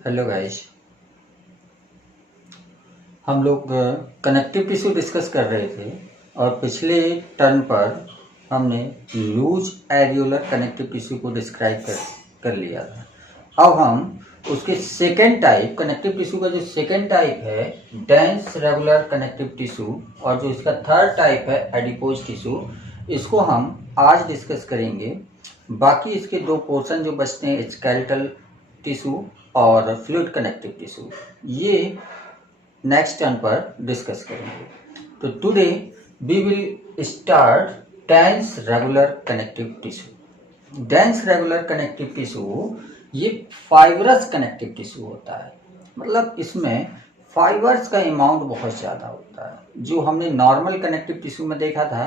Hello guys. हम लोग connective tissue discuss कर रहे थे और पिछले टर्न पर हमने लूज एरियोलर कनेक्टिव टिश्यू को डिस्क्राइब कर लिया था। अब हम उसके सेकेंड टाइप कनेक्टिव टिश्यू का जो सेकेंड टाइप है डेंस रेगुलर कनेक्टिव टिश्यू और जो इसका थर्ड टाइप है एडिपोज टिश्यू, इसको हम आज डिस्कस करेंगे। बाकी इसके दो पोर्शन जो बचते हैं स्केलेटल टिश्यू और फ्लूइड कनेक्टिव टिश्यू, ये नेक्स्ट टर्न पर डिस्कस करेंगे। तो today we will start dense regular connective tissue. Dense regular connective tissue ये फाइबरस कनेक्टिव टिश्यू होता है, मतलब इसमें फाइबर्स का अमाउंट बहुत ज़्यादा होता है। जो हमने नॉर्मल कनेक्टिव टिश्यू में देखा था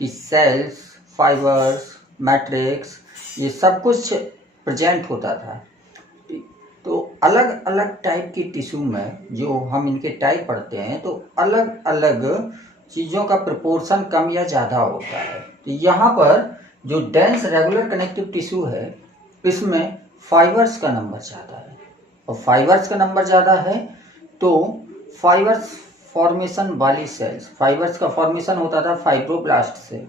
कि सेल्स, फाइबर्स, मैट्रिक्स ये सब कुछ प्रेजेंट होता था, तो अलग अलग टाइप की टिश्यू में जो हम इनके टाइप पढ़ते हैं तो अलग अलग चीज़ों का प्रोपोर्शन कम या ज़्यादा होता है। तो यहाँ पर जो डेंस रेगुलर कनेक्टिव टिश्यू है इसमें फाइबर्स का नंबर ज़्यादा है, और फाइबर्स का नंबर ज़्यादा है तो फाइबर्स फॉर्मेशन वाली सेल्स, फाइबर्स का फॉर्मेशन होता था फाइब्रोब्लास्ट से,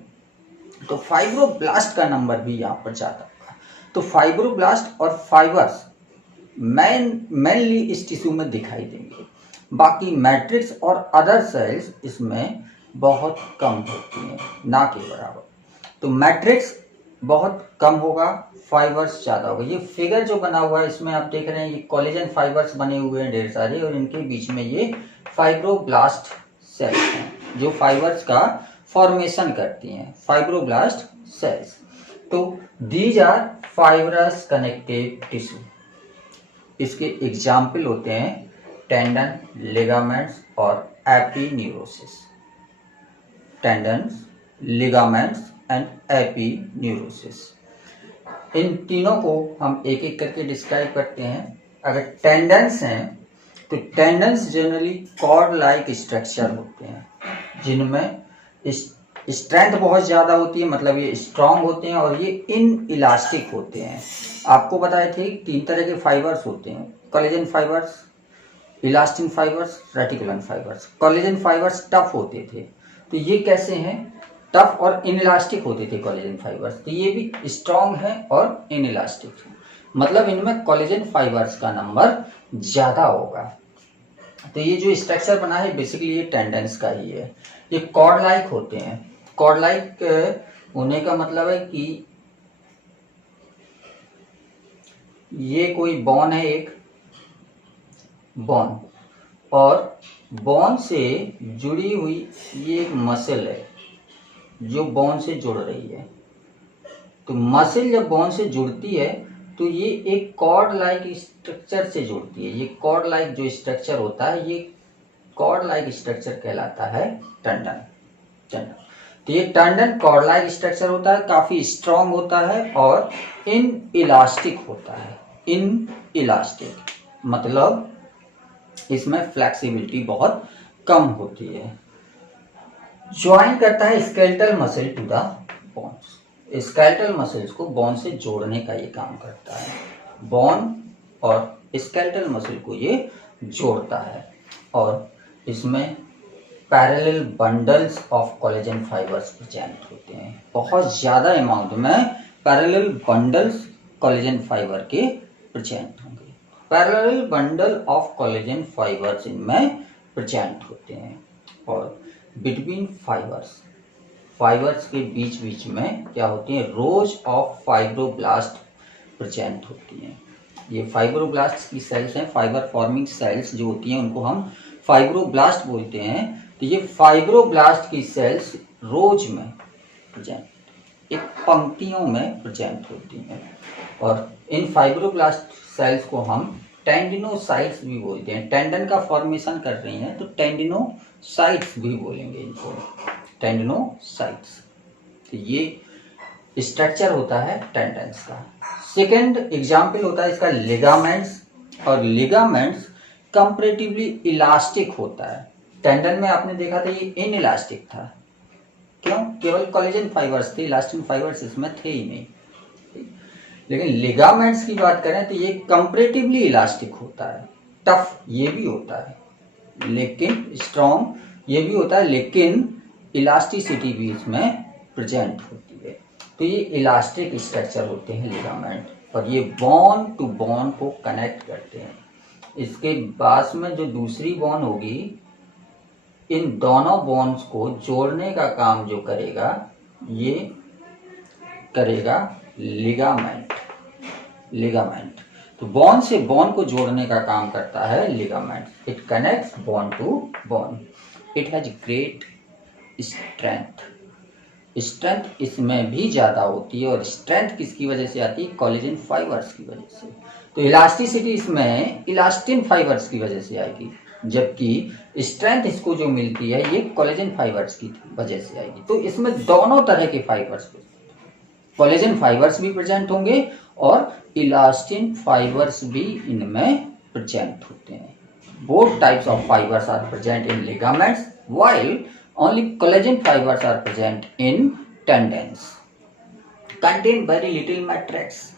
तो फाइब्रोब्लास्ट का नंबर भी यहाँ पर ज़्यादा होगा। तो फाइब्रोब्लास्ट और फाइबर्स मेनली इस टिश्यू में दिखाई देंगे। बाकी मैट्रिक्स और अदर सेल्स इसमें बहुत कम होती हैं, ना के बराबर। तो मैट्रिक्स बहुत कम होगा, फाइबर्स ज़्यादा होगा। ये फिगर जो बना हुआ है इसमें आप देख रहे हैं ये कोलेजन फाइबर्स बने हुए हैं ढेर सारे, और इनके बीच में ये फाइब्रोब्लास्ट सेल्स हैं जो फाइबर्स का फॉर्मेशन करती हैं, फाइब्रोब्लास्ट सेल्स। तो these are fibrous connective tissue. इसके एग्जाम्पल होते हैं टेंडन, लिगामेंट्स और aponeurosis. Tendons, ligaments and aponeurosis, इन तीनों को हम एक एक करके डिस्क्राइब करते हैं। अगर टेंडन्स हैं तो tendons generally cord like structure होते हैं जिनमें स्ट्रेंथ बहुत ज़्यादा होती है, मतलब ये स्ट्रांग होते हैं और ये इन इलास्टिक होते हैं। आपको बताए थे 3 तरह के फाइबर्स होते हैं, collagen fibres, elastin fibres, reticulin fibres. Collagen fibres tough होते थे, तो ये कैसे हैं? टफ और इनइलास्टिक होते थे कोलेजन फाइबर्स, तो ये भी स्ट्रांग है और इनइलास्टिक है, मतलब इनमें कोलेजन फाइबर्स का नंबर ज़्यादा होगा। तो ये जो स्ट्रक्चर बना है बेसिकली ये टेंडेंस का ही है। ये कॉर्ड लाइक होते हैं। कॉर्ड लाइक होने का मतलब है कि ये कोई बोन है, एक बोन, और बोन से जुड़ी हुई ये एक मसल है जो बोन से जुड़ रही है। तो मसल जब बोन से जुड़ती है तो ये एक कॉर्ड लाइक स्ट्रक्चर से जुड़ती है। ये कॉर्ड लाइक जो स्ट्रक्चर होता है ये कॉर्ड लाइक स्ट्रक्चर कहलाता है टेंडन। तो ये टेंडन कॉर्ड लाइक स्ट्रक्चर होता है, काफी स्ट्रांग होता है और इन इलास्टिक होता है। इन इलास्टिक मतलब इसमें फ्लेक्सिबिलिटी बहुत कम होती है। ज्वाइन करता है skeletal muscle to the bones. Skeletal muscles को बोन से जोड़ने का ये काम करता है। बोन और स्केलेटल मसल को ये जोड़ता है, और इसमें parallel bundles of collagen fibres present होते हैं। बहुत ज़्यादा अमाउंट में पैरेलल बंडल्स कोलेजन फाइबर के प्रेजेंट होंगे। Parallel bundle of collagen fibres इनमें प्रेजेंट होते हैं, और बिटवीन फाइबर्स के बीच बीच में क्या होती है? रोज ऑफ फाइब्रोब्लास्ट प्रेजेंट होती हैं। ये फाइब्रोब्लास्ट की सेल्स हैं, फाइबर फॉर्मिंग सेल्स जो होती हैं उनको हम फाइब्रोब्लास्ट बोलते हैं। तो ये फाइब्रोब्लास्ट की सेल्स रोज में प्रेजेंट, एक पंक्तियों में प्रेजेंट होती हैं, और इन फाइब्रोब्लास्ट सेल्स को हम टेंडिनोसाइट्स भी बोलते हैं। टेंडन का फॉर्मेशन कर रही हैं तो टेंडिनोसाइट्स भी बोलेंगे इनको, टेंडिनोसाइट्स। तो ये स्ट्रक्चर होता है टेंडन्स का। सेकेंड एग्जाम्पल होता है इसका लिगामेंट्स, और लिगामेंट्स कंपैरेटिवली इलास्टिक होता है। टेंडन में आपने देखा था ये इनइलास्टिक था, क्यों? केवल कोलेजन फाइबर्स थे, इलास्टिन फाइबर्स इसमें थे ही नहीं। लेकिन लिगामेंट्स की बात करें तो ये कंपैरेटिवली इलास्टिक होता है, टफ ये भी होता है लेकिन स्ट्रॉन्ग ये भी होता है, लेकिन इलास्टिसिटी भी इसमें प्रेजेंट होती है। तो ये इलास्टिक स्ट्रक्चर होते हैं लिगामेंट, और ये बोन टू बोन को कनेक्ट करते हैं। इसके पास में जो दूसरी बोन होगी, इन दोनों बोन्स को जोड़ने का काम जो करेगा ये करेगा लिगामेंट। लिगामेंट तो बोन से बोन को जोड़ने का काम करता है ligament. It connects bone to bone. It has great strength. Strength इसमें भी ज़्यादा होती है, और स्ट्रेंथ किसकी वजह से आती है? कोलेजन फाइबर्स की वजह से। तो इलास्टिसिटी इसमें इलास्टिन फाइबर्स की वजह से आएगी, जबकि स्ट्रेंथ इसको जो मिलती है ये कोलेजन फाइबर्स की वजह से आएगी। तो इसमें दोनों तरह के फाइबर्स, कोलेजन फाइबर्स भी प्रेजेंट होंगे और इलास्टिन फाइबर्स भी इनमें प्रेजेंट होते हैं। Both types of fibres are present in ligaments while only collagen fibers are present in tendons, contain very little matrix।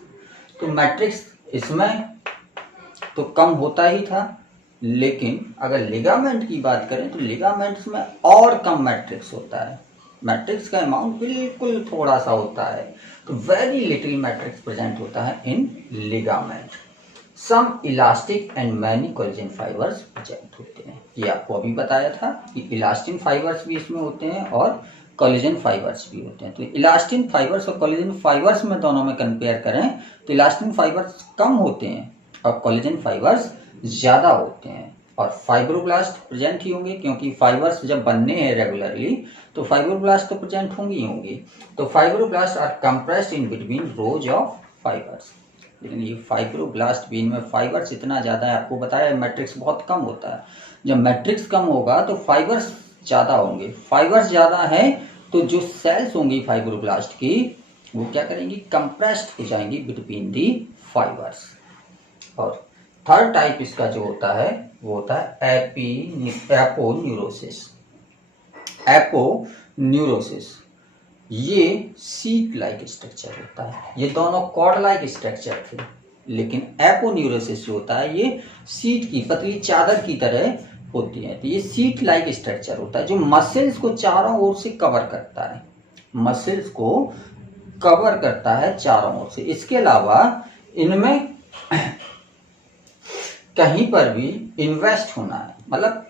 तो मैट्रिक्स इसमें तो कम होता ही था, लेकिन अगर लिगामेंट की बात करें तो लिगामेंट्स में और कम मैट्रिक्स होता है। मैट्रिक्स का अमाउंट बिल्कुल थोड़ा सा होता है, तो वेरी लिटिल मैट्रिक्स प्रेजेंट होता है in ligament. Some elastic and many collagen fibres present होते हैं। ये आपको अभी बताया था कि इलास्टिन फाइबर्स भी इसमें होते हैं और कोलेजन फाइबर्स भी होते हैं। तो इलास्टिन फाइबर्स और कोलेजन फाइबर्स में दोनों में कंपेयर करें तो इलास्टिन फाइबर्स कम होते हैं और कोलेजन फाइबर्स ज़्यादा होते हैं। और फाइब्रोब्लास्ट प्रेजेंट ही होंगे, क्योंकि फाइबर्स जब बनने हैं रेगुलरली तो फाइब्रोब्लास्ट तो प्रेजेंट होंगी ही होंगी। तो fibroblast are compressed in between rows of fibres. लेकिन ये फाइब्रोब्लास्ट भी इनमें फाइबर्स इतना ज़्यादा है, आपको बताया मैट्रिक्स बहुत कम होता है। जब मैट्रिक्स कम होगा तो फाइबर्स ज़्यादा होंगे। फाइबर्स ज़्यादा है तो जो सेल्स होंगी फाइब्रोब्लास्ट की वो क्या करेंगी? कंप्रेस्ड हो जाएंगी बिटवीन दी फाइबर्स। और थर्ड टाइप इसका जो होता है वो होता है एपोन्यूरोसिस। एपोन्यूरोसिस ये सीट लाइक स्ट्रक्चर होता है। ये दोनों कॉर्ड लाइक स्ट्रक्चर थे, लेकिन एपोन्यूरोसिस जो होता है ये सीट की पतली चादर की तरह होती है। तो ये सीट लाइक स्ट्रक्चर होता है जो मसल्स को चारों ओर से कवर करता है। मसल्स को कवर करता है चारों ओर से। इसके अलावा इनमें कहीं पर भी इन्वेस्ट होना है, मतलब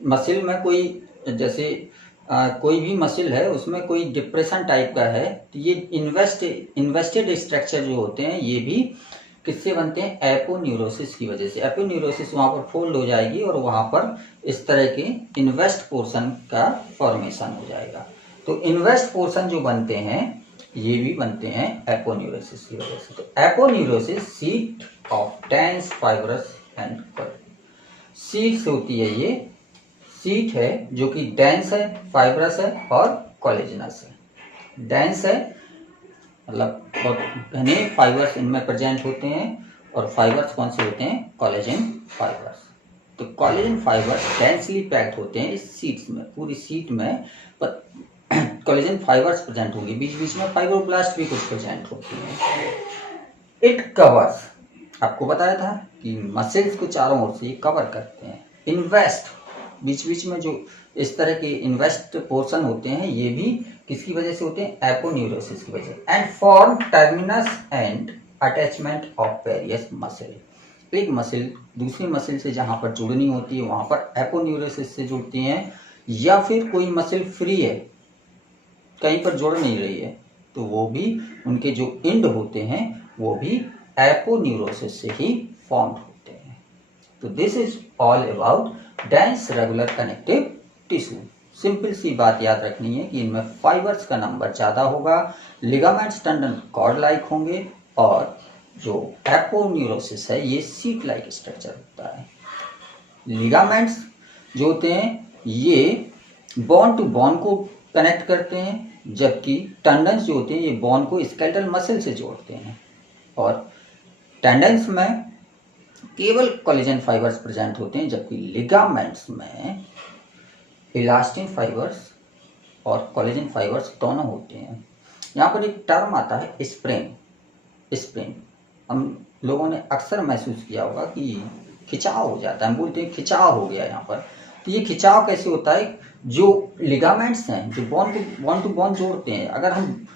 मसल में कोई जैसे कोई भी मसल है उसमें कोई डिप्रेशन टाइप का है, तो ये इन्वेस्टेड स्ट्रक्चर जो होते हैं ये भी किससे बनते हैं? एपोन्यूरोसिस की वजह से। एपोन्यूरोसिस वहाँ पर फोल्ड हो जाएगी और वहाँ पर इस तरह के इन्वेस्ट पोर्शन का फॉर्मेशन हो जाएगा। तो इन्वेस्ट पोर्शन जो बनते हैं ये भी बनते हैं एपोन्यूरोसिस की वजह से। तो aponeurosis seat of dense fibrous and collagen. Seat से होती है ये, सीट है जो कि डेंस है, फाइब्रस है और कोलेजनस है। डेंस है मतलब बहुत घने फाइबर्स इनमें प्रेजेंट होते हैं, और फाइबर्स कौन से होते हैं? Collagen fibres. तो कोलेजन फाइबर्स डेंसली पैक्ड होते हैं इस सीट्स में, पूरी सीट में कोलेजन फाइबर्स प्रेजेंट होंगे। बीच बीच में फाइब्रोब्लास्ट भी कुछ प्रेजेंट होती हैं। इट कवर्स, आपको बताया था कि मसल्स को चारों ओर से कवर करते हैं। इन्वेस्ट, बीच बीच में जो इस तरह के इन्वेस्ट पोर्शन होते हैं ये भी किसकी वजह से होते हैं? एपोन्यूरोसिस की वजह। And form terminus and attachment of various muscle. एक मसल दूसरी मसल से जहां पर जुड़नी होती है वहां पर एपोन्यूरोसिस से जुड़ती हैं, या फिर कोई मसल फ्री है कहीं पर जुड़ नहीं रही है तो वो भी उनके जो एंड होते हैं वो भी एपोन्यूरोसिस से ही फॉर्म होते हैं। तो this is all about dense regular connective tissue. Simple सी बात याद रखनी है कि इनमें फाइबर्स का नंबर ज़्यादा होगा, लिगामेंट्स टेंडन कॉर्ड लाइक होंगे, और जो एपोन्यूरोसिस है ये सीट लाइक स्ट्रक्चर होता है। लिगामेंट्स जो होते हैं ये बोन टू बोन को कनेक्ट करते हैं, जबकि टेंडन्स जो होते हैं ये बोन को स्केलेटल मसल से जोड़ते हैं। और टेंडन्स में केवल कोलेजन फाइबर्स प्रेजेंट होते हैं, जबकि लिगामेंट्स में इलास्टिन फाइबर्स और कोलेजन फाइबर्स दोनों होते हैं। यहाँ पर एक टर्म आता है स्प्रिंग। स्प्रेन। हम लोगों ने अक्सर महसूस किया होगा कि खिंचाव हो जाता है, हम बोलते हैं खिंचाव हो गया यहाँ पर। तो ये खिंचाव कैसे होता है? जो लिगामेंट्स हैं जो बोन टू बोन जोड़ते हैं, अगर हम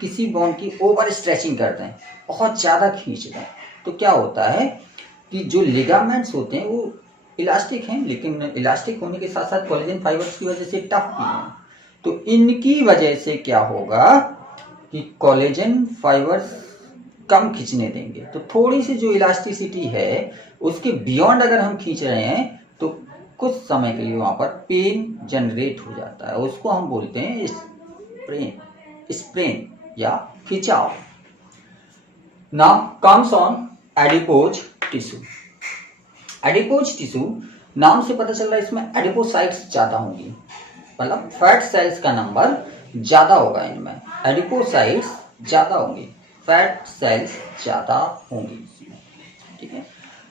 किसी बोन की ओवर स्ट्रेचिंग कर दें, बहुत ज़्यादा खींच दें, तो क्या होता है कि जो लिगामेंट्स होते हैं वो इलास्टिक हैं, लेकिन इलास्टिक होने के साथ साथ कोलेजन फाइबर्स की वजह से टफ भी हैं। तो इनकी वजह से क्या होगा कि कोलेजन फाइबर्स कम खींचने देंगे। तो थोड़ी सी जो इलास्टिसिटी है उसके बियॉन्ड अगर हम खींच रहे हैं तो कुछ समय के लिए वहां पर पेन जनरेट हो जाता है, उसको हम बोलते हैं स्प्रेन या खिंचाव। Now comes on adipose tissue. Adipose tissue नाम से पता चल रहा है इसमें एडिपोसाइट्स ज्यादा होंगी, मतलब फैट सेल्स का नंबर ज्यादा होगा इनमें, एडिपोसाइट्स ज्यादा होंगी, फैट सेल्स ज्यादा होंगी इसमें, ठीक है।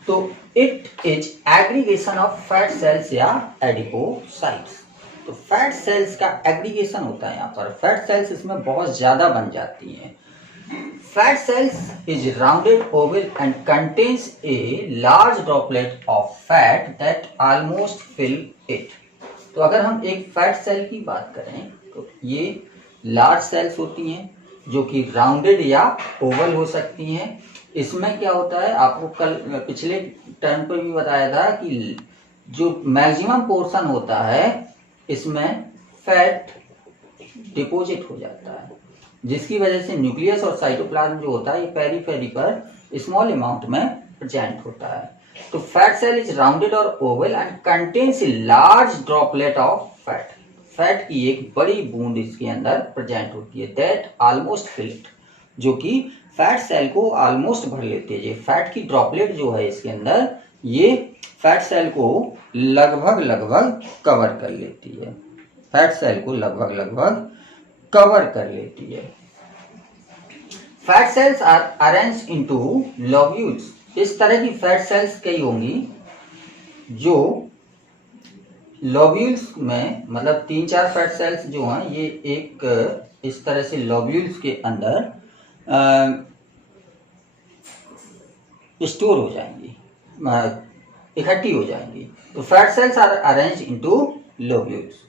तो it is aggregation of fat cells या एडिपोसाइट्स। तो फैट सेल्स का एग्रीगेशन होता है यहाँ पर, फैट सेल्स इसमें बहुत ज्यादा बन जाती हैं। Fat cells is rounded oval and contains a large droplet of fat that almost fill it. तो अगर हम एक फैट सेल की बात करें तो ये लार्ज सेल्स होती हैं जो कि राउंडेड या ओवल हो सकती हैं। इसमें क्या होता है, आपको कल पिछले टर्म पे भी बताया था कि जो मैक्सिमम पोर्शन होता है इसमें फैट डिपॉजिट हो जाता है, जिसकी वजह से न्यूक्लियस और साइटोप्लाज्म जो होता है ये पेरीफेरी पर स्मॉल अमाउंट में प्रेजेंट होता है। तो फैट सेल इज राउंडेड और Oval and contains a large droplet of fat. Fat की एक बड़ी बूंद इसके अंदर प्रेजेंट होती है, दैट ऑलमोस्ट फिल इट, जो कि फैट सेल को ऑलमोस्ट भर लेती है। ये फैट की ड्रॉपलेट जो है इसके अंदर ये फैट सेल को लगभग कवर कर लेती है, फैट सेल को लगभग कवर कर लेती है। Fat cells are arranged into lobules. इस तरह की फैट सेल्स कई होंगी जो लोब्यूल्स में, मतलब 3-4 फैट सेल्स जो हैं ये एक इस तरह से लोब्यूल्स के अंदर स्टोर हो जाएंगी, इकट्ठी हो जाएंगी। तो fat cells are arranged into lobules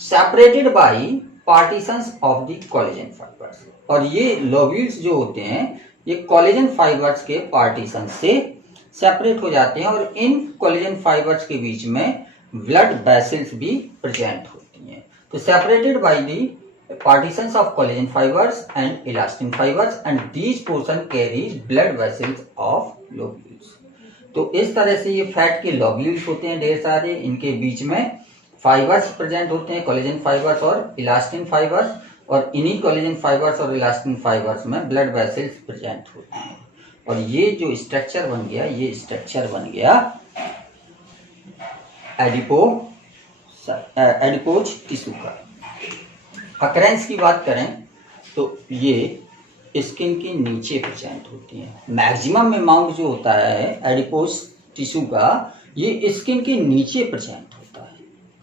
separated by partitions of the collagen fibres. और ये लोब्यूल्स जो होते हैं ये कोलेजन फाइबर्स के पार्टीशन से सेपरेट हो जाते हैं, और इन कोलेजन फाइबर्स के बीच में ब्लड वेसल्स भी प्रेजेंट होती हैं। तो separated by the partitions of collagen fibres and elastin fibres and these portion carries blood vessels of lobules. तो इस तरह से ये फैट के लोब्यूल्स होते हैं ढेर सारे, इनके बीच में फाइबर्स प्रेजेंट होते हैं, कोलेजन फाइबर्स और इलास्टिन फाइबर्स, और इन्हीं कोलेजन फाइबर्स और इलास्टिन फाइबर्स में ब्लड वेसल्स प्रेजेंट होते हैं। और ये जो स्ट्रक्चर बन गया, ये स्ट्रक्चर बन गया एडिपोज टिश्यू का। अकरेंस की बात करें तो ये स्किन के नीचे प्रेजेंट होती है। मैक्सिमम अमाउंट जो होता है एडिपोज टिश्यू का ये स्किन के नीचे प्रेजेंट होता है।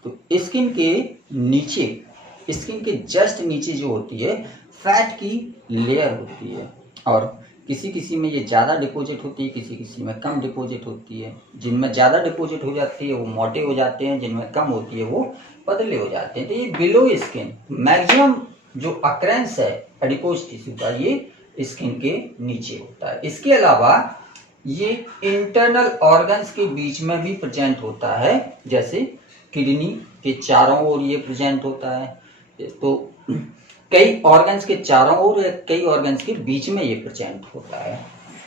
तो स्किन के नीचे, स्किन के जस्ट नीचे जो होती है फैट की लेयर होती है, और किसी में ये ज़्यादा डिपॉजिट होती है, किसी में कम डिपॉजिट होती है। जिनमें ज़्यादा डिपॉजिट हो जाती है वो मोटे हो जाते हैं, जिनमें कम होती है वो पतले हो जाते हैं। तो ये बिलो स्किन मैक्सिमम जो अक्रेंस है एडिपोज टिश्यू का ये स्किन के नीचे होता है। इसके अलावा ये इंटरनल ऑर्गन्स के बीच में भी प्रेजेंट होता है, जैसे किडनी के चारों ओर ये प्रेजेंट होता है। तो कई ऑर्गन्स के चारों ओर या कई ऑर्गन्स के बीच में ये प्रेजेंट होता है,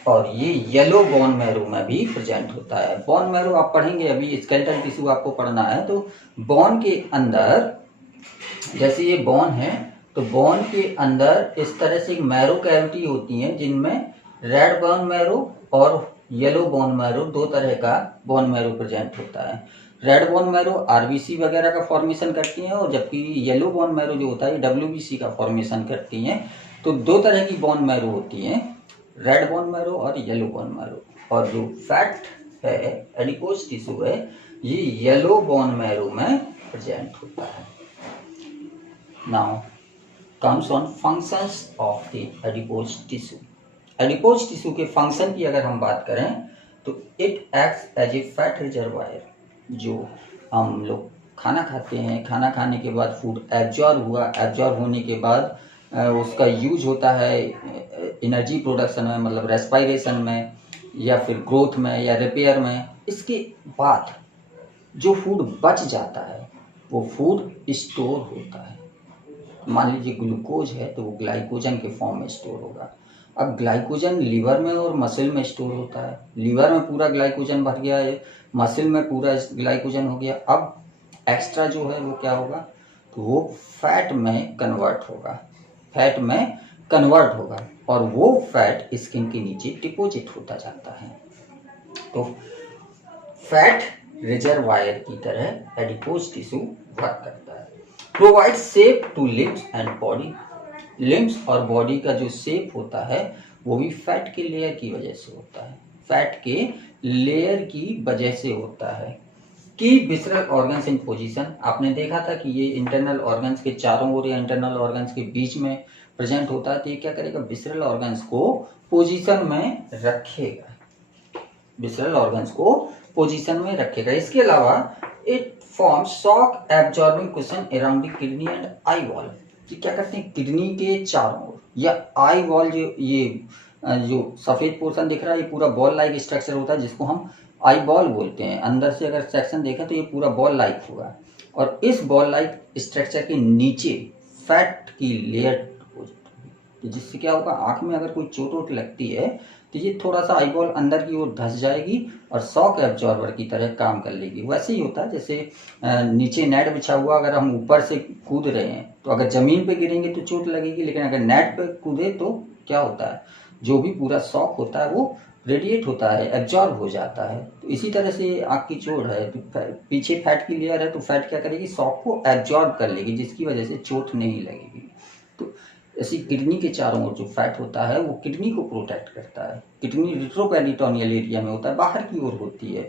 और ये येलो बोन मैरो में भी प्रेजेंट होता है। बोन मैरो आप पढ़ेंगे, अभी स्केलेटल टिश्यू आपको पढ़ना है। तो बोन के अंदर, जैसे ये बोन है तो बोन के अंदर इस तरह से मैरो कैविटी होती है, जिनमें रेड बोन मैरो और येलो बोन मैरो, दो तरह का बोन मैरो प्रेजेंट होता है। रेड बोन मैरो आरबीसी वगैरह का फॉर्मेशन करती हैं, और जबकि येलो बोन मैरो जो होता है डब्ल्यूबीसी का फॉर्मेशन करती हैं। तो दो तरह की बोन मैरो होती हैं, रेड बोन मैरो और येलो बोन मैरो। और जो फैट है एडिपोज टिश्यू है ये येलो बोन मैरो में प्रेजेंट होता है। Now comes on functions of the adipose tissue. Adipose tissue के फंक्शन की अगर हम बात करें तो it acts as a fat reservoir. जो हम लोग खाना खाते हैं, खाना खाने के बाद फूड एब्जॉर्ब हुआ, एब्जॉर्ब होने के बाद उसका यूज होता है एनर्जी प्रोडक्शन में, मतलब रेस्पिरेशन में या फिर ग्रोथ में या रिपेयर में। इसके बाद जो फूड बच जाता है वो फूड स्टोर होता है। मान लीजिए ग्लूकोज है तो वो ग्लाइकोजन के फॉर्म में स्टोर होगा। अब ग्लाइकोजन लीवर में और मसल में स्टोर होता है। लीवर में पूरा ग्लाइकोजन भर गया है, मसल में पूरा ग्लाइकोजन हो गया। अब एक्स्ट्रा जो है वो क्या होगा, तो वो फैट में कन्वर्ट होगा, फैट में कन्वर्ट होगा और वो फैट स्किन के नीचे डिपॉजिट होता जाता है। तो फैट रिजर्वायर की तरह एडिपोज टिश्यू वर्क करता है। Provide shape to limbs and body. Limbs और बॉडी का जो शेप होता है वो भी फैट के लेयर की वजह से होता है, फैट के लेयर की वजह से होता है। की विसरल ऑर्गन्स इन पोजीशन, आपने देखा था कि ये इंटरनल ऑर्गन्स के चारों ओर या इंटरनल ऑर्गन्स के बीच में प्रेजेंट होता है। तो ये क्या करेगा, विसरल ऑर्गन्स को पोजीशन में रखेगा, विसरल ऑर्गन्स को पोजीशन में रखेगा। इसके अलावा it form shock absorbing cushion around the kidney and eye wall. ये क्या करते हैं, किडनी के चारों ओर या आई वॉल, जो सफेद पोर्शन दिख रहा है ये पूरा बॉल लाइक स्ट्रक्चर होता है जिसको हम आई बॉल बोलते हैं। अंदर से अगर सेक्शन देखें तो ये पूरा बॉल लाइक होगा और इस बॉल लाइक स्ट्रक्चर के नीचे फैट की लेयर तो जिससे क्या होगा, आंख में अगर कोई चोट वोट लगती है तो ये थोड़ा सा आई बॉल अंदर की ओर धंस जाएगी और शॉक एब्जॉर्बर की तरह काम कर लेगी। वैसे ही होता है जैसे नीचे नेट बिछा हुआ, अगर हम ऊपर से कूद रहे हैं तो अगर जमीन पे गिरेंगे तो चोट लगेगी, लेकिन अगर नेट पे कूदे तो क्या होता है, जो भी पूरा शॉक होता है वो रेडिएट होता है, एब्जॉर्ब हो जाता है। तो इसी तरह से आँख की चोट है तो पीछे फैट की लेयर है तो फैट क्या करेगी, शॉक को एब्जॉर्ब कर लेगी जिसकी वजह से चोट नहीं लगेगी। तो ऐसी किडनी के चारों ओर जो फैट होता है वो किडनी को प्रोटेक्ट करता है। किडनी रिट्रोपेरिटोनियल एरिया में होता है, बाहर की ओर होती है।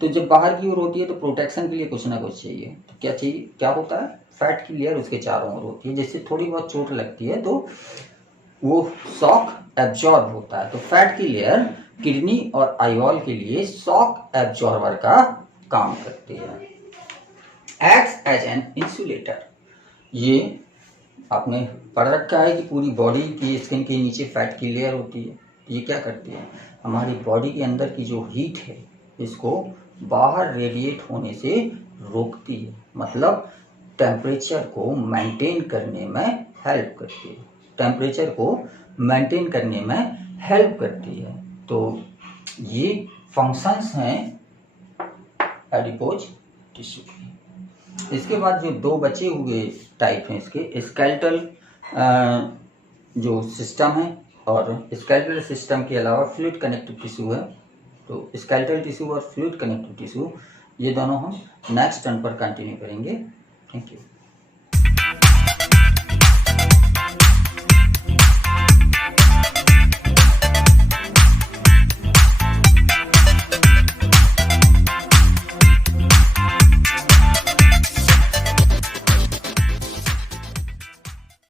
तो जब बाहर की ओर होती है तो प्रोटेक्शन के लिए कुछ ना कुछ चाहिए। तो क्या चाहिए, क्या होता है, फैट की लेयर उसके चारों ओर होती है, जिससे थोड़ी बहुत चोट लगती है तो वो शॉक एब्जॉर्ब होता है। तो फैट की लेयर किडनी और आईवॉल के लिए शॉक एब्जॉर्बर का काम करती है। एक्ट्स एज एन इंसुलेटर, ये आपने पढ़ रखा है कि पूरी बॉडी की स्किन के नीचे फैट की लेयर होती है। ये क्या करती है, हमारी बॉडी के अंदर की जो हीट है इसको बाहर रेडिएट होने से रोकती है, मतलब टेम्परेचर को मेंटेन करने में हेल्प करती है, टेम्परेचर को मेंटेन करने में हेल्प करती है। तो ये फंक्शंस हैं एडिपोज टिश्यू की। इसके बाद जो दो बचे हुए टाइप हैं इसके, स्केलेटल जो सिस्टम है और स्केलेटल सिस्टम के अलावा फ्लूइड कनेक्टिव टिश्यू है। तो स्केलेटल टिश्यू और फ्लूइड कनेक्टिव टिश्यू ये दोनों हम नेक्स्ट टर्न पर कंटिन्यू करेंगे। Thank you.